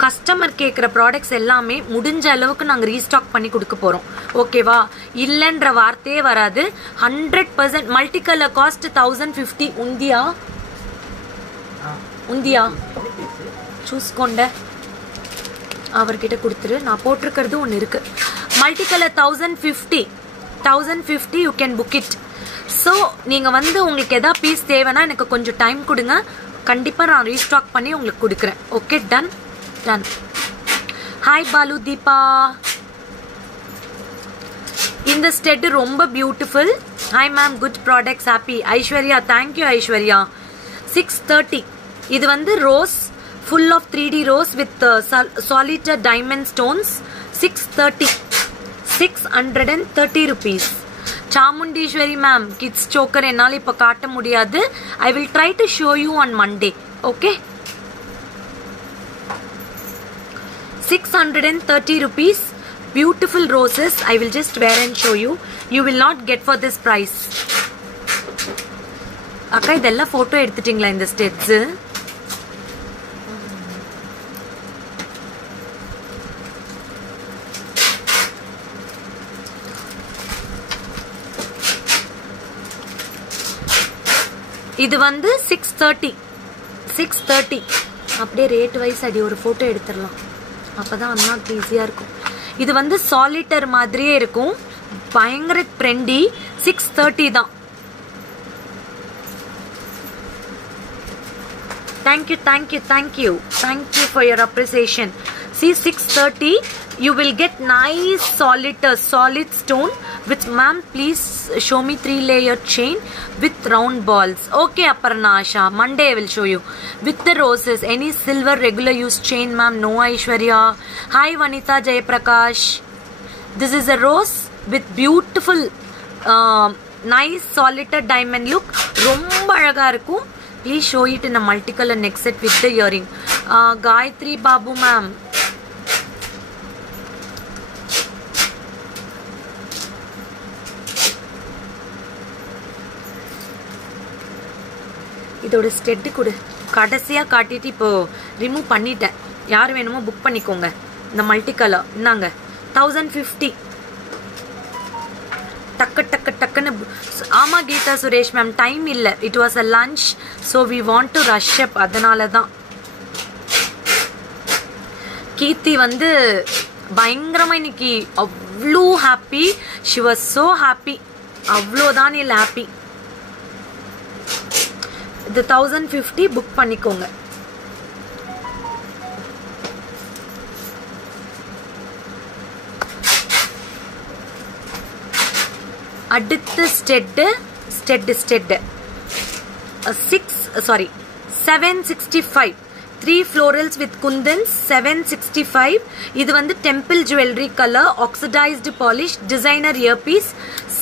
கஸ்டமர் கேட்குற ப்ராடக்ட்ஸ் எல்லாமே முடிஞ்ச அளவுக்கு நாங்கள் ரீஸ்டாக் பண்ணி கொடுக்க போகிறோம். ஓகேவா? இல்லைன்ற வார்த்தையே வராது. 100% மல்டி கலர் காஸ்ட் 1050. உந்தியா சூஸ்கொண்ட அவர்கிட்ட கொடுத்துரு. நான் போட்டிருக்கிறது ஒன்று இருக்கு. Multi colour 1050 you can book it. So நீங்கள் வந்து உங்களுக்கு எதாவது பீஸ் தேவைன்னா எனக்கு கொஞ்சம் டைம் கொடுங்க. கண்டிப்பாக நான் ரீஸ்டாக் பண்ணி உங்களுக்கு கொடுக்குறேன். Okay. Done. Hi Balu Deepa. இந்த ஸ்டெட் ரொம்ப beautiful. Hi ma'am, good products, happy. Aishwarya, thank you Aishwarya. 630. இது வந்து rose, full of 3D rose with solitaire diamond stones. 630. 630 rupees. Chamundishwari ma'am, kids choker என்னால இப்ப காட்ட முடியாது. I will try to show you on Monday. Okay? 630 rupees. Beautiful roses. I will just wear and show you. You will not get for this price. அக்கா இதெல்லாம் photo எடுத்துட்டீங்களா இந்த studs? இது வந்து 630. 630. அப்படியே ரேட் வைஸ் அடி ஒரு போட்டோ எடுத்துடலாம். அப்பதான் அண்ணாக்கு ஈஸியா இருக்கும். இது வந்து சாலிட்டர் மாதிரியே இருக்கும். பயங்கர ட்ரெண்டி. 630 தான். Thank you, thank you, thank you. Thank you for your appreciation. See, 630. You will get nice solid stone. Which ma'am, please show me 3-layer chain with round balls. Okay, Aparna Asha. Monday I will show you. With the roses. Any silver regular use chain, ma'am? No, Aishwarya. Hi, Vanita Jayaprakash. This is a rose with beautiful, nice solitaire diamond look. Romba alaga irukum. Please show it in a multicolor neck set with the earring. Gayatri Babu, ma'am. இதோட stud கொடு. கடைசியா காட்டிட்டு இப்போ remove பண்ணிட்டேன். யார் வேணுமோ book பண்ணிக்கோங்க. இந்த மல்டி கலர் இந்தாங்க 1050. டக்கு டக்கு டக்குன்னு. ஆமா கீதா சுரேஷ் மேம், டைம் இல்லை. It was a lunch, so we want to rush up. அதனால தான். கீர்த்தி வந்து பயங்கரமா இன்னைக்கு அவ்வளோ happy. She was so happy. அவ்வளோதான் இல்லை ஹாப்பி. இது 1050 புக் பண்ணிக்கோங்க. அடுத்த ஸ்டெட் 765. 3 florals with kundans. 765. இது வந்து temple jewellery colour, oxidised polish, designer earpiece.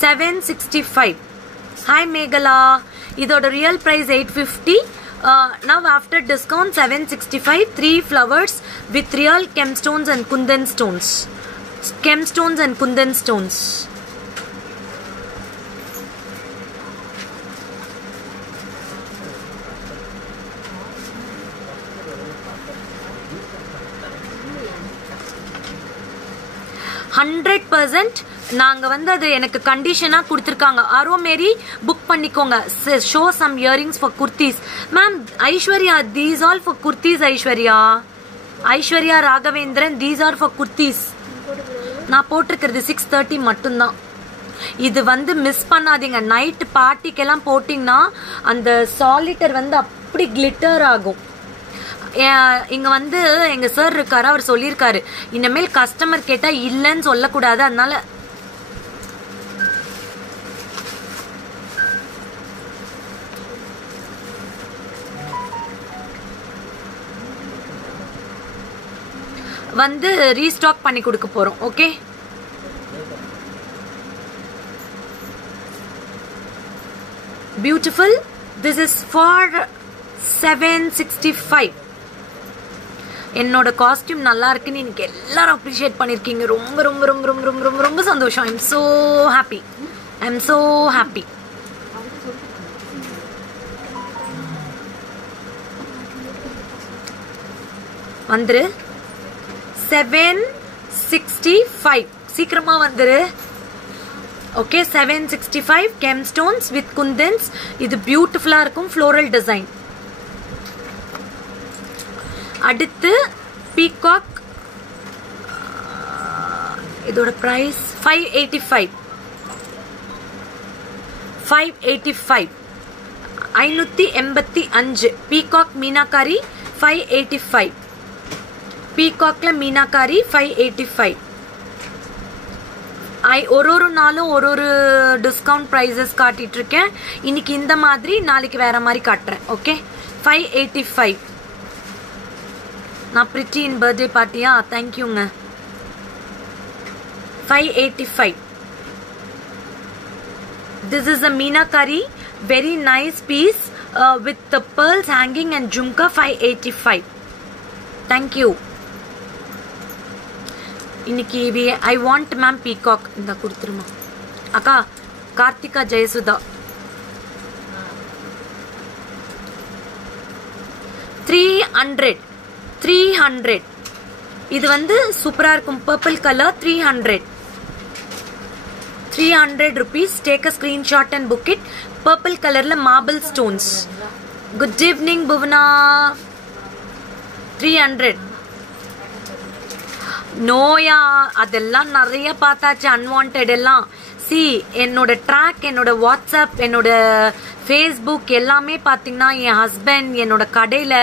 765. Hi Meghala. இதோட real price 850. Now after discount 765. 3 flowers with real gemstones and kundan stones. Gemstones and kundan stones. நாங்க வந்து அது எனக்கு கண்டிஷனா கொடுத்திருக்காங்க. ஆரோ மேரி புக் பண்ணிக்கோங்க. Show some earrings for kurtis. Ma'am Aishwarya, these all for kurtis. Aishwarya Raghavendran, these are for kurtis. நான் போட்டிருக்கிறது 630 மட்டும்தான். இது வந்து மிஸ் பண்ணாதீங்க. நைட் பார்ட்டிக்கெல்லாம் போட்டிங்கன்னா அந்த சாலிட்டர் வந்து அப்படி கிளிட்டர் ஆகும். இங்க வந்து எங்க சார் இருக்காரு, அவர் சொல்லியிருக்காரு இனிமேல் கஸ்டமர் கேட்டா இல்லன்னு சொல்லக்கூடாது. அதனால வந்து ரீஸ்டாக் பண்ணி கொடுக்க போறோம். Okay, beautiful. This is for 765. என்னோட காஸ்டியூம் நல்லா இருக்குன்னு இன்னைக்கு எல்லாரும் அப்ரிஷியேட் பண்ணிருக்கீங்க. ரொம்ப ரொம்ப ரொம்ப ரொம்ப ரொம்ப ரொம்ப ரொம்ப சந்தோஷம். I am so happy. I am so happy. வந்துரு 765. சீக்கிரமா வந்துரு. Okay, 765 gemstones with kundans. இது பியூட்டிஃபுல்லா இருக்கும். Floral design. அடுத்து பீகாக். இதோட பிரைஸ் 585. 585. 585. பீகாக் மீனாகாரி 585. பீகாக்ல மீனாகாரி 585. ஒரு நாளும் ஒரு டிஸ்கவுண்ட் ப்ரைஸஸ் காட்டிட்டு இருக்கேன். இன்னைக்கு இந்த மாதிரி, நாளைக்கு வேற மாதிரி காட்டுறேன். ஓகே, 585. நான் பிரிட்டி இன் பர்த்டே பார்ட்டியா? தேங்க்யூங்க. 585. This is a meenakari, very nice piece with the pearls hanging and jhumka. 585. Thank you. இன்னைக்கு I want ma'am peacock. இந்த கொடுத்துருமா அக்கா. கார்த்திகா ஜெயசுதா. 300. இது வந்து சூப்பரா இருக்கும். Purple colour. 300 rupees. Take a screenshot and book it. Purple colorல marble stones. Good evening Bhuvana. 300. நோயா, அதெல்லாம் நிறைய பார்த்தாச்சு. அன்வான்டட் எல்லாம். சி, என்னோட ட்ராக், என்னோட வாட்ஸ்அப், என்னோட ஃபேஸ்புக் எல்லாமே பார்த்தீங்கன்னா என் ஹஸ்பண்ட், என்னோட கடையில்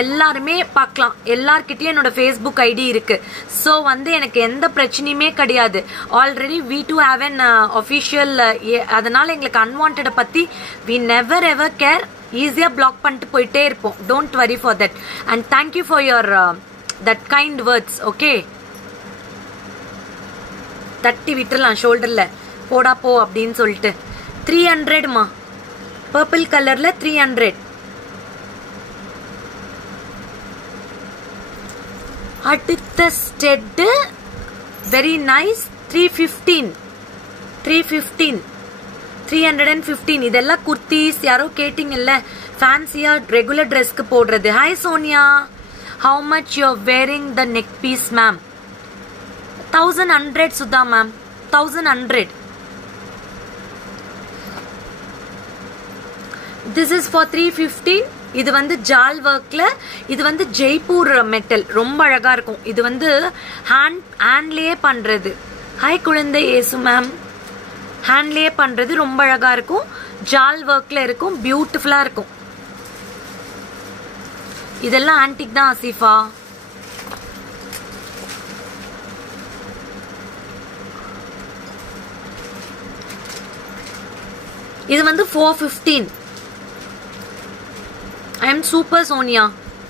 எல்லாருமே பார்க்கலாம். எல்லார்கிட்டயும் என்னோட ஃபேஸ்புக் ஐடி இருக்கு. ஸோ வந்து எனக்கு எந்த பிரச்சனையுமே கிடையாது. Already we do have an official. அதனால எங்களுக்கு அன்வான்டை பற்றி we never ever care. ஈஸியாக பிளாக் பண்ணிட்டு போயிட்டே இருப்போம். Don't worry for that. And thank you for your that kind words. Okay, தட்டி விட்டுலாம் ஷோல்டர்ல, போடா போ அப்படின்னு சொல்லிட்டு. 300மா, பர்பிள் கலர்ல 300. அடுத்த ஸ்டெட் வெரி நைஸ். 315. இதெல்லாம் குர்த்திஸ். யாரோ கேட்டீங்கல்ல, ஃபேன்சியா ரெகுலர் ட்ரெஸ்க்கு போடுறது. Hi Sonia, how much you are wearing the neck piece ma'am? 1100 Sudha ma'am. 1100. This is for 315. இது வந்து ஜால் ஒர்க்ல. இது வந்து ஜெய்ப்பூர் மெட்டல். ரொம்ப அழகா இருக்கும். இது வந்து ஹேண்ட்லயே பண்றது. ஹாய் குழந்தை ஏசு மேம். ஹேண்ட்லயே பண்றது ரொம்ப அழகா இருக்கும். ஜால் ஒர்க்ல இருக்கும். பியூட்டிஃபுல்லா இருக்கும். இதெல்லாம் ஆன்டிக் தான் ஆசிஃபா. இது வந்து 415. I am super Sonia.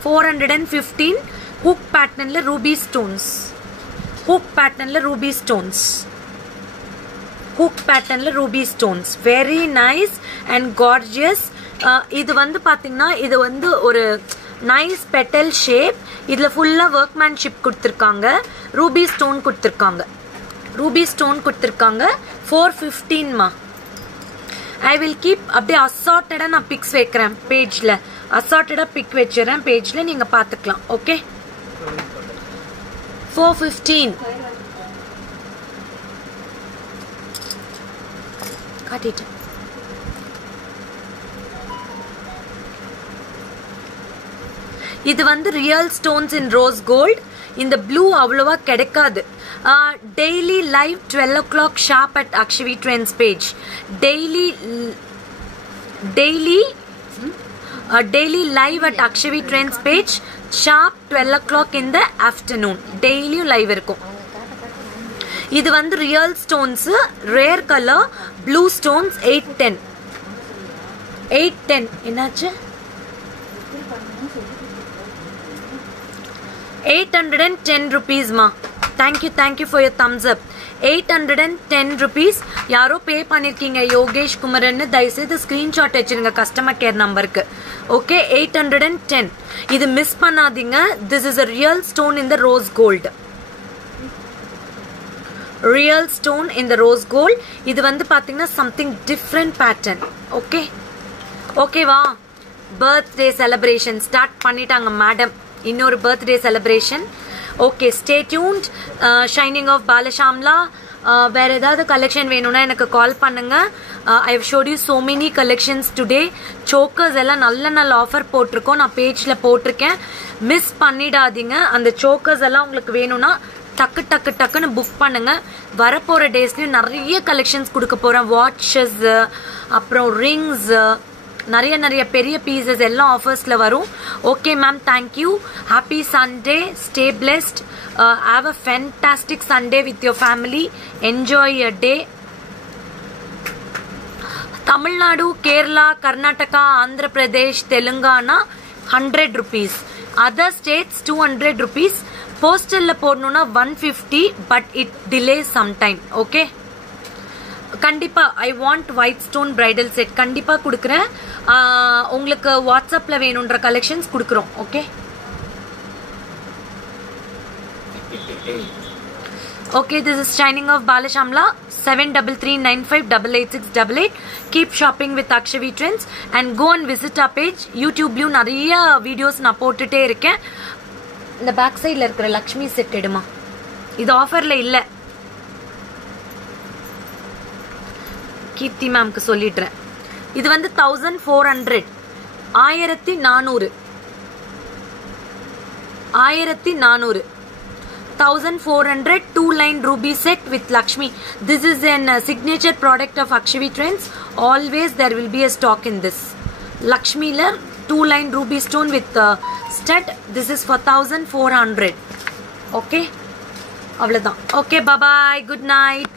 415. Hook patternல ruby stones. Hook patternல ruby stones. Hook patternல ruby stones. Very nice and gorgeous. இது வந்து பாத்தீங்கன்னா இது வந்து ஒரு நைஸ் பெட்டல் ஷேப். இதுல ஃபுல்லா ஒர்க்மேன்ஷிப் கொடுத்துருக்காங்க. ரூபி ஸ்டோன் கொடுத்துருக்காங்க. 415மா. ஐ வில் கீப் அப்படியே அசார்ட்டடா நான் பிக்ஸ் வைக்கிறேன் பேஜ்ல. அசார்ட்டடா பிக் வச்சிடறேன் பேஜ்ல, நீங்க பாத்துக்கலாம். ஓகே, 415 காட்டிட்டு. இது வந்து real stones in rose gold. இந்த ப்ளூ அவ்வளவா கிடைக்காது. Daily live 12 o'clock sharp at Akshavi trends page. Daily live at Akshavi trends page sharp 12 o'clock in the afternoon. டெய்லியும் லைவ் இருக்கும். இது வந்து real stones, rare colour blue stones. 810. என்னாச்சு? 810 rupees ma. Thank you for your thumbs up. 810 rupees. யாரோ பே பண்ணிருக்கீங்க யோகேஷ் குமரன். தயவுசெய்து screenshot வச்சிருங்க customer care நம்பருக்கு. ஓகே, 810. இது மிஸ் பண்ணாதீங்க. This is a real stone in the rose gold. Real stone in the rose gold. இது வந்து பாத்தீங்கன்னா something different pattern. ஓகே, ஓகேவா? பர்த்டே செலிப்ரேஷன் ஸ்டார்ட் பண்ணிட்டாங்க மேடம். இன்னொரு birthday celebration. Okay, stay tuned. Shining of Balashamla. வேற ஏதாவது collection வேணும்னா எனக்கு கால் பண்ணுங்க. I have showed you so many collections today. Chokers எல்லாம் நல்ல ஆஃபர் போட்டிருக்கோம். நான் பேஜ்ல போட்டிருக்கேன். மிஸ் பண்ணிடாதீங்க. அந்த சோக்கர்ஸ் எல்லாம் உங்களுக்கு வேணும்னா டக்குன்னு புக் பண்ணுங்க. வரப்போற டேஸ்லயும் நிறைய கலெக்ஷன்ஸ் கொடுக்க போறேன். வாட்சஸ், அப்புறம் ரிங்ஸ், நிறைய பெரிய பீசஸ் எல்லாம் ஆஃபர்ஸ்ல வரும். Okay ma'am, thank you. Happy Sunday, stay blessed, have a fantastic Sunday with your family, enjoy your day. Tamil Nadu, Kerala, Karnataka, Andhra Pradesh, Telangana 100 rupees. Other states 200 rupees. போஸ்டல்ல போடணும்னா 150, but it delays some time. Okay, கண்டிப்பா I want white stone bridal set கண்டிப்பா கொடுக்குறேன். உங்களுக்கு வாட்ஸ்அப்ல வேணும்ன்ற கலெக்ஷன்ஸ் கொடுக்குறோம். Okay okay, this is shining of Balashamla. 7339588688. Keep shopping with Akshavi Trends and go and visit our page. YouTubeலயும் நிறைய வீடியோஸ் நான் போட்டுட்டே இருக்கேன். இந்த பேக் சைடுல இருக்கிற லக்ஷ்மி செட் எடுமா, இது ஆஃபர்ல இல்ல. கீர்த்தி மேம்க்கு சொல்லிடுறேன். இது வந்து 1400, 1400, 1400, 2-line ruby set with Lakshmi. This is an signature product of Akshavi Trends. Always there will be a stock in this. Lakshmi la 2-line ruby stone with stud. This is for 1400. Okay, avladhan. Okay, bye bye, good night.